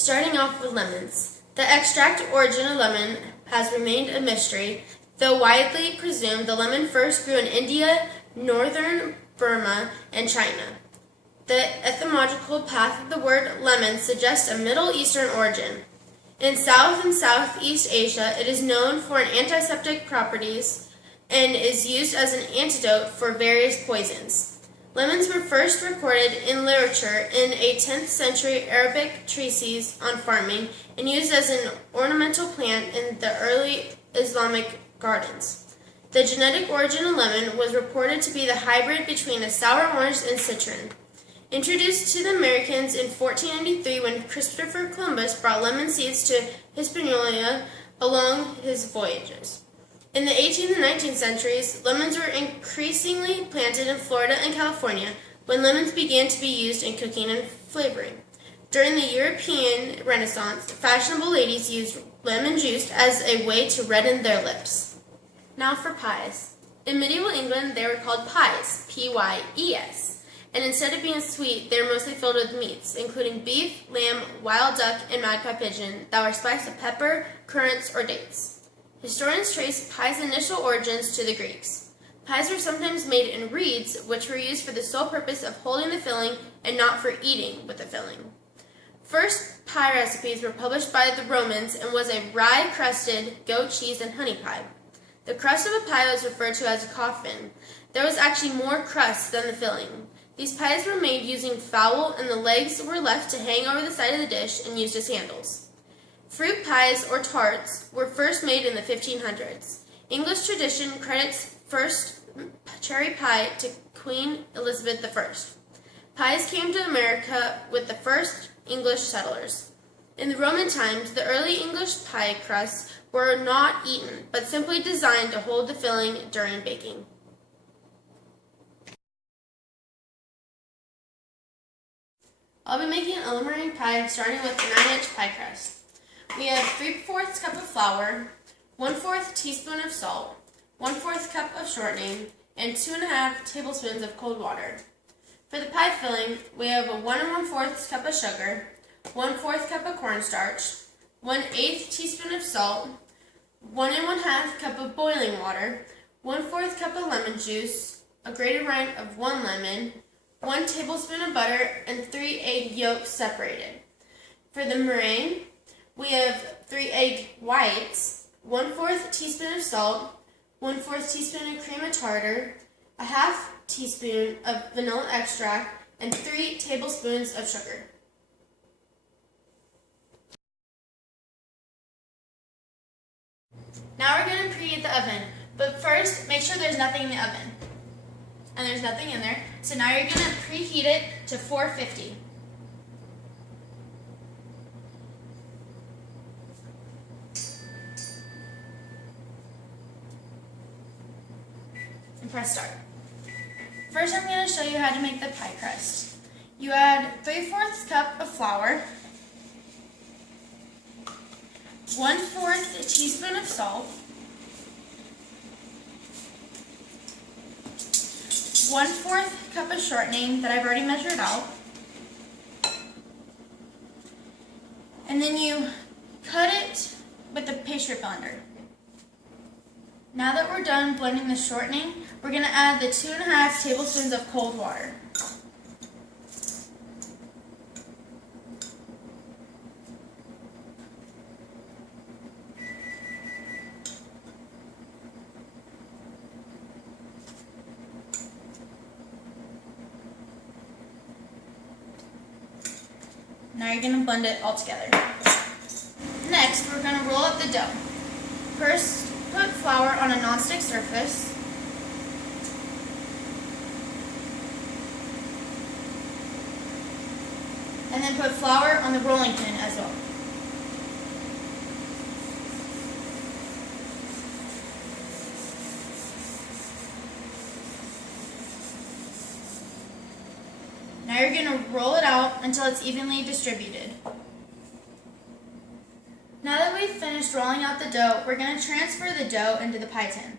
Starting off with lemons. The exact origin of lemon has remained a mystery, though widely presumed the lemon first grew in India, northern Burma, and China. The etymological path of the word lemon suggests a Middle Eastern origin. In South and Southeast Asia, it is known for its antiseptic properties and is used as an antidote for various poisons. Lemons were first recorded in literature in a 10th century Arabic treatise on farming and used as an ornamental plant in the early Islamic gardens. The genetic origin of lemon was reported to be the hybrid between a sour orange and citron. Introduced to the Americans in 1493 when Christopher Columbus brought lemon seeds to Hispaniola along his voyages. In the 18th and 19th centuries, lemons were increasingly planted in Florida and California when lemons began to be used in cooking and flavoring. During the European Renaissance, fashionable ladies used lemon juice as a way to redden their lips. Now for pies. In medieval England, they were called pies, P-Y-E-S, and instead of being sweet, they were mostly filled with meats, including beef, lamb, wild duck, and magpie pigeon that were spiced with pepper, currants, or dates. Historians trace pie's initial origins to the Greeks. Pies were sometimes made in reeds, which were used for the sole purpose of holding the filling and not for eating with the filling. First pie recipes were published by the Romans and was a rye-crusted goat cheese and honey pie. The crust of a pie was referred to as a coffin. There was actually more crust than the filling. These pies were made using fowl, and the legs were left to hang over the side of the dish and used as handles. Fruit pies, or tarts, were first made in the 1500s. English tradition credits first cherry pie to Queen Elizabeth I. Pies came to America with the first English settlers. In the Roman times, the early English pie crusts were not eaten, but simply designed to hold the filling during baking. I'll be making a lemon meringue pie starting with a 9-inch pie crust. We have 3/4 cup of flour, 1/4 teaspoon of salt, 1/4 cup of shortening, and 2½ tablespoons of cold water. For the pie filling, we have a 1 1/4 cup of sugar, 1/4 cup of cornstarch, 1/8 teaspoon of salt, 1 1/2 cup of boiling water, 1/4 cup of lemon juice, a grated rind of 1 lemon, 1 tablespoon of butter, and 3 egg yolks separated. For the meringue, we have 3 egg whites, 1/4 teaspoon of salt, 1/4 teaspoon of cream of tartar, a 1/2 teaspoon of vanilla extract, and 3 tablespoons of sugar. Now we're going to preheat the oven, but first make sure there's nothing in the oven. And there's nothing in there, so now you're going to preheat it to 450. And press start. First I'm going to show you how to make the pie crust. You add 3/4 cup of flour, 1/4 teaspoon of salt, 1/4 cup of shortening that I've already measured out, and then you cut it with a pastry blender. Now that we're done blending the shortening, we're going to add the 2½ tablespoons of cold water. Now you're going to blend it all together. Next, we're going to roll up the dough. First, put flour on a nonstick surface. And then put flour on the rolling pin as well. Now you're going to roll it out until it's evenly distributed. Now that we've finished rolling out the dough, we're going to transfer the dough into the pie tin.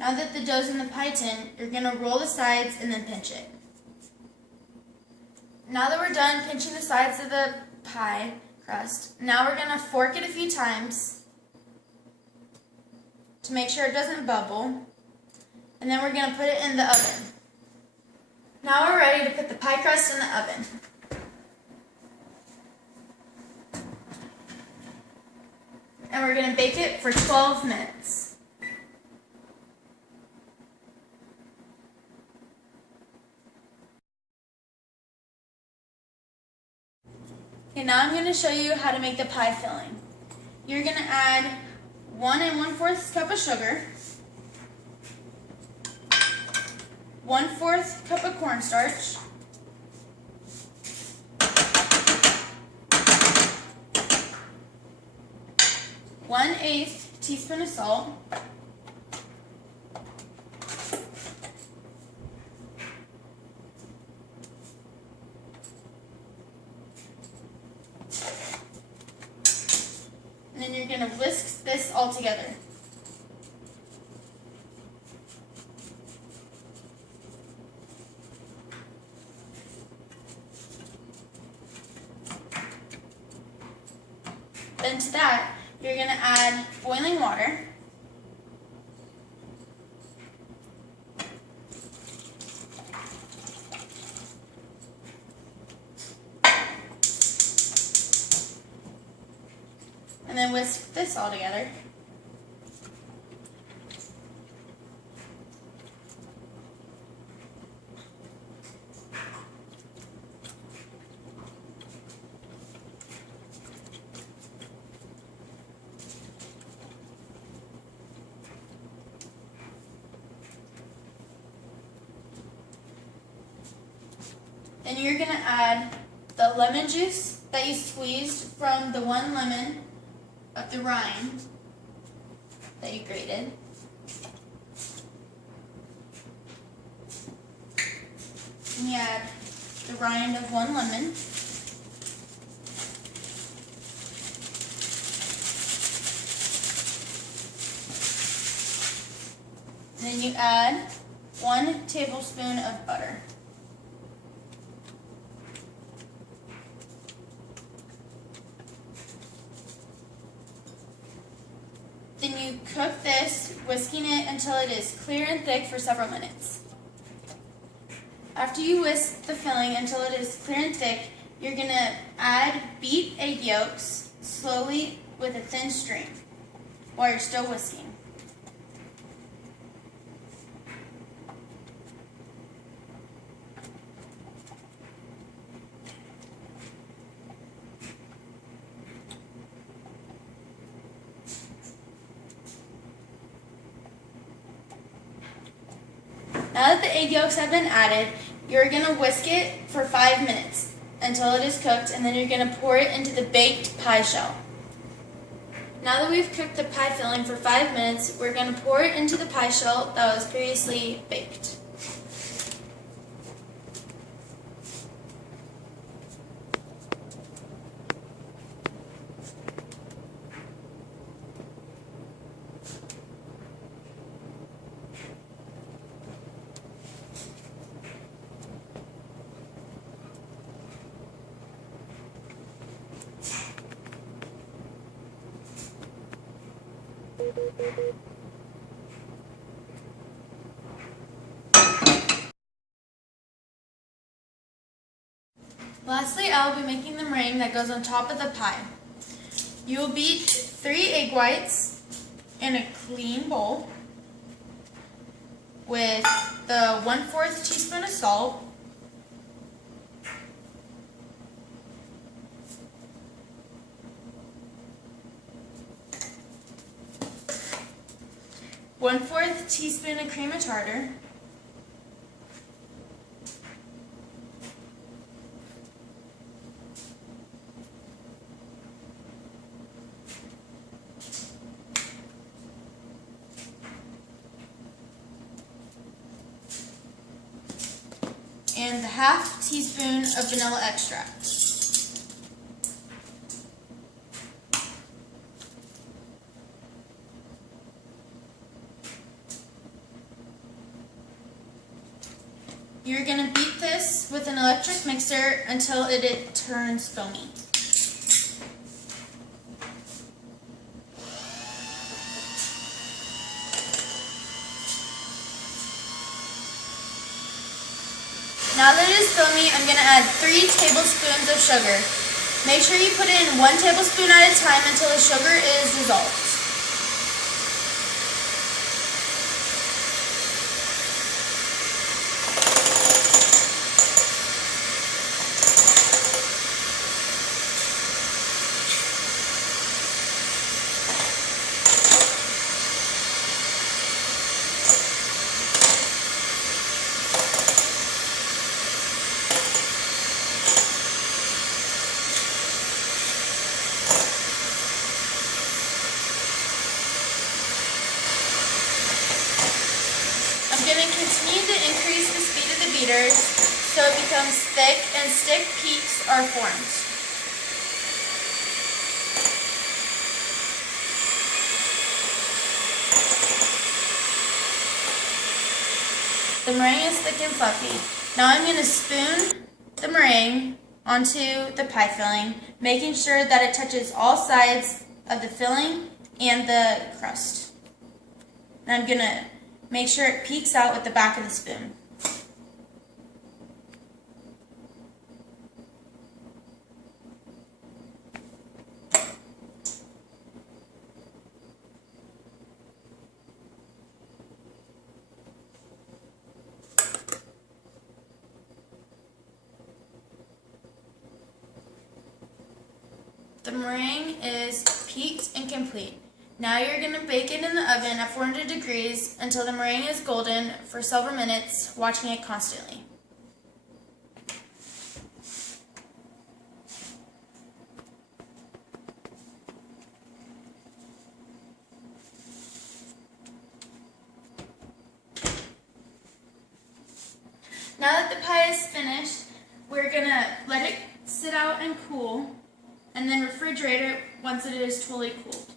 Now that the dough's in the pie tin, you're going to roll the sides and then pinch it. Now that we're done pinching the sides of the pie crust, now we're going to fork it a few times to make sure it doesn't bubble, and then we're going to put it in the oven. Now we're ready to put the pie crust in the oven. And we're going to bake it for 12 minutes. Okay, now I'm going to show you how to make the pie filling. You're going to add 1 1/4 cup of sugar, 1/4 cup of cornstarch, 1/8 teaspoon of salt, and then you're going to whisk this all together. Then to that, you're going to add boiling water, and then whisk this all together. Then you're going to add the lemon juice that you squeezed from the 1 lemon of the rind that you grated. And you add the rind of 1 lemon. And then you add 1 tablespoon of butter. Then you cook this, whisking it until it is clear and thick for several minutes. After you whisk the filling until it is clear and thick, you're going to add beat egg yolks slowly with a thin stream while you're still whisking. Now that the egg yolks have been added, you're going to whisk it for 5 minutes until it is cooked, and then you're going to pour it into the baked pie shell. Now that we've cooked the pie filling for 5 minutes, we're going to pour it into the pie shell that was previously baked. Lastly, I will be making the meringue that goes on top of the pie. You will beat 3 egg whites in a clean bowl with the 1/4 teaspoon of salt, one-fourth teaspoon of cream of tartar, and the half teaspoon of vanilla extract. You're going to beat this with an electric mixer until it turns foamy. Now that it is foamy, I'm going to add 3 tablespoons of sugar. Make sure you put in 1 tablespoon at a time until the sugar is dissolved. I'm going to continue to increase the speed of the beaters so it becomes thick and stick peaks are formed. The meringue is thick and fluffy. Now I'm going to spoon the meringue onto the pie filling, making sure that it touches all sides of the filling and the crust. And I'm going to make sure it peeks out with the back of the spoon. The meringue is peaked and complete. Now you're going to bake it in the oven at 400 degrees until the meringue is golden for several minutes, watching it constantly. Now that the pie is finished, we're going to let it sit out and cool, and then refrigerate it once it is totally cooled.